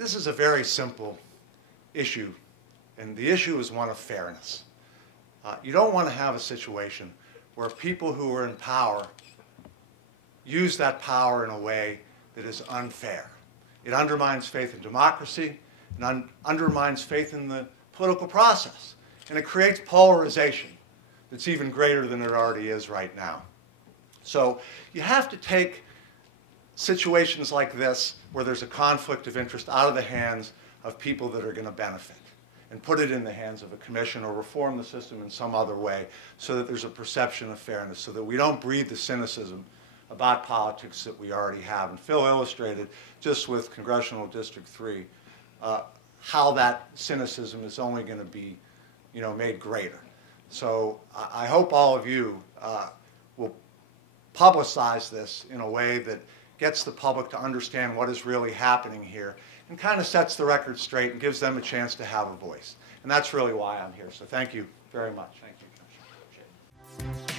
this is a very simple issue, and the issue is one of fairness. You don't want to have a situation where people who are in power use that power in a way that is unfair. It undermines faith in democracy, and undermines faith in the political process, and it creates polarization that's even greater than it already is right now. So you have to take situations like this, where there's a conflict of interest, out of the hands of people that are going to benefit, and put it in the hands of a commission or reform the system in some other way so that there's a perception of fairness, so that we don't breed the cynicism about politics that we already have. And Phil illustrated, just with Congressional District 3, how that cynicism is only going to be, made greater. So I hope all of you will publicize this in a way that gets the public to understand what is really happening here, and kind of sets the record straight and gives them a chance to have a voice. And that's really why I'm here. So thank you very much. Thank you, Commissioner.